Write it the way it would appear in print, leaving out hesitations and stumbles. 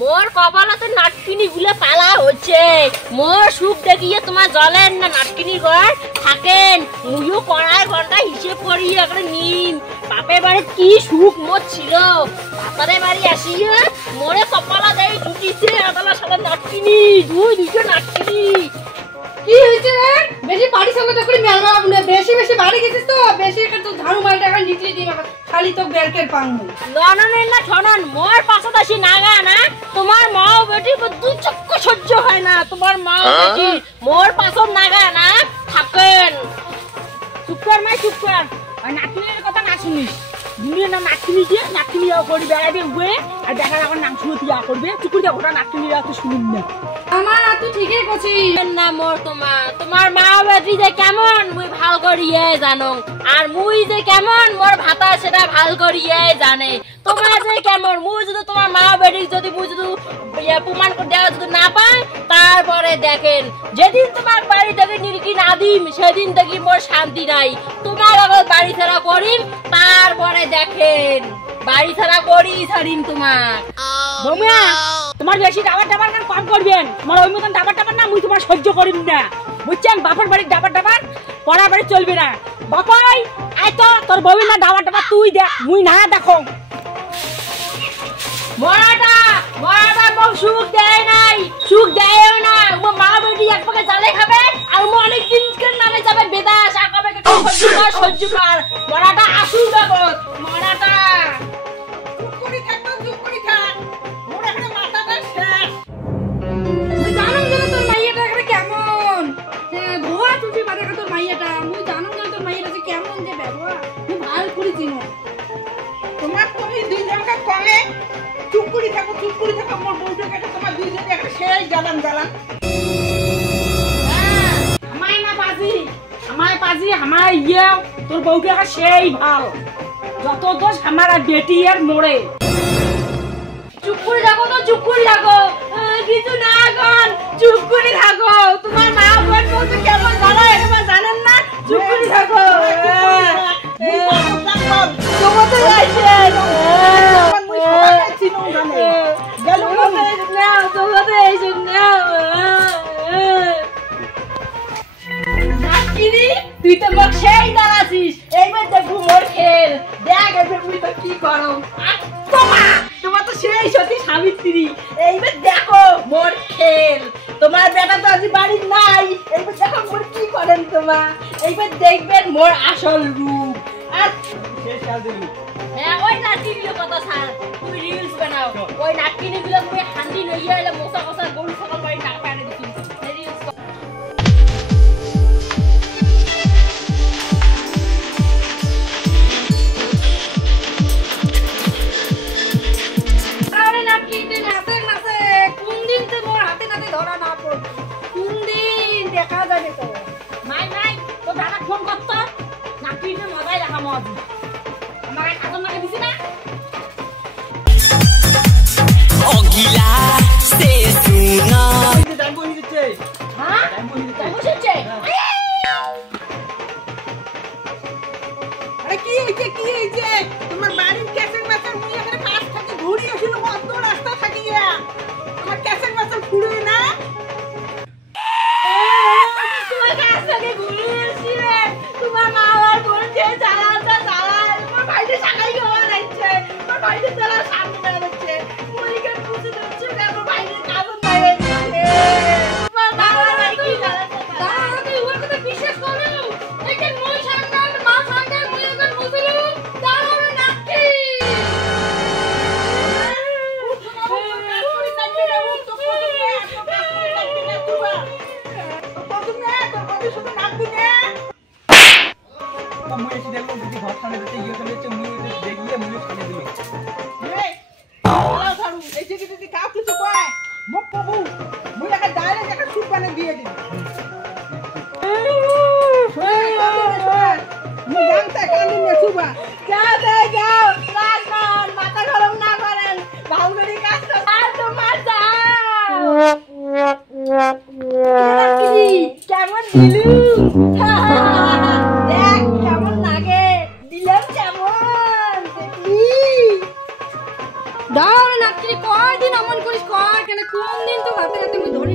মোর কপালতে নাটকিনি গুলো পালা হচ্ছে। মোর সুখ দেখিয়ে তোমার জলেন না নাটকিনি ঘর থাকেন। মুইও কড়াই ঘন্টা হিসেব করি একটা নিন। বাপের বাড়ি কি সুখ মোর ছিল। বাপারে বাড়ি আসিয়ে মোরে কপালা দেয় জুটিছে আদালা সাদা নাটকিনি দুইটা নাটকিনি। কি হয়েছে রে? বেশি বাড়ি সঙ্গে তো করে মেলবা না, বেশি বেশি বাড়ি গেছিস তো, বেশি তো ঝাড়ু মারটা এখন নিচে দিয়ে খালি তো বেরকের পাঙ্গু। নননের না ছনন মোর পাশাপাশি নাগা না। তোমার মা বেটি দুই চক্ক সহ্য হয় না। তোমার মা বেটি মোর পাশন নাগা না থাকেন। চুপ কর মাই চুপ কর। আর নাতনির কথা না শুনিস। দুনিয়া না নাতনি দিয়ে নাতনি করে বেড়াবে উবে আর দেখা এখন নাম শুনে দিয়া করবে। চুকুর যা ঘটনা নাতনিরা তো শুনুন না। আমার তুই ঠিকই কছিস না মোর তোমার মা বেটি যে কেমন মুই ভাল করিয়ে জানো। আর মুই যে কেমন মোর ভাতা সেটা ভাল করিয়ে জানে। তোমার যে কেমন মুই যদি তোমার মা বেটি যদি মুই যদি প্রমাণ করে দেওয়া যদি না পায় তারপরে দেখেন যেদিন তোমার বাড়ি থেকে নিরকি না দিম সেদিন থেকে মোর শান্তি নাই। তোমার আবার বাড়ি ছাড়া করিম তারপরে দেখেন বাড়ি ছাড়া করি ছাড়িম তোমার। বৌমা তোমার বেশি ডাবার ডাবার গান কম করবেন। তোমার ওই মতন ডাবার ডাবার না মুই তোমার সহ্য করিম না বুঝছেন। বাপের বাড়ির ডাবার ডাবার পড়ার বাড়ি চলবে না। বাপাই আয় তো তোর বউই না ডাবার ডাবার তুই দেখ মুই না দেখো। মরাটা বউ সুখ দেয় নাই সুখ দেয়ও না। ও মা বেটি এক পাকে জালে খাবে আর ও অনেক দিন নামে যাবে বেদাস আকাবে সহ্য কর। মরাটা আসুন জগৎ মরাটা চুপ করে থাক মোর এখানে মাথাটা শেষ। তুই জানো যে তোর মাইয়াটা এখানে কেমন ধোয়া চুচি বাড়ি তোর মাইয়াটা। মুই জানো যে তোর মাইয়াটা যে কেমন যে ব্যবহার তুই ভালো করে চিনো। তোমার তুমি দুইজনকে কমে চুপ করে থাকো মোর বউটাকে তোমার দুইজনে একটা সেই জ্বালান আমার ইয়ে তোর বউকে সেই ভাল যত দোষ আমার বেটি আর মোড়ে। চুপ করে থাকো তো চুপ করে থাকো কিছু না কর চুপ করে থাকো। তোমার মা বোন বলতে কেমন ভালো একবার জানেন না। চুপ করে থাকো তুই তো মোক সেই দাঁড়াছিস। এইবার দেখবো মোর খেল দেখ এবার তুই তো কি করো। তোমার তো সেই সত্যি সাবিত্রী। এইবার দেখো মোর খেল। তোমার বেটা তো আজ বাড়ি নাই। এইবার দেখো মোর কি করেন তোমার। এইবার দেখবেন মোর আসল রূপ। আর হ্যাঁ ওই নাটকিনিগুলো কত ছাড় তুই রিলস বানাও। ওই নাটকিনিগুলো তুমি হান্ডি লইয়া এলে মোসা কষা গরু সকাল বাড়ি টাকা পায় না দেখি রিলস। দেখা যাবে তো নাই তো দাদা ফোন করতো নাটকিতে মজাই দেখা মজ আমার খাতর নাকে দিছি না। অগিলা সে সুনা জানবো নিচ্ছে হ্যাঁ জানবো হচ্ছে। আরে কি হয়েছে তোমার বাড়ির ক্যাসেট মাছের মুই এখানে কাজ থেকে ঘুরি আসিল অত রাস্তা থাকি আমার ক্যাসেট মাছের ফুড়ে না। তোমার মা আর বোন যে চালায় তোমার বাড়িতে চাকাই খাওয়া লাগছে। কেমন করিস কর কেন কোন দিন তো হাতে হাতে মুই ধরে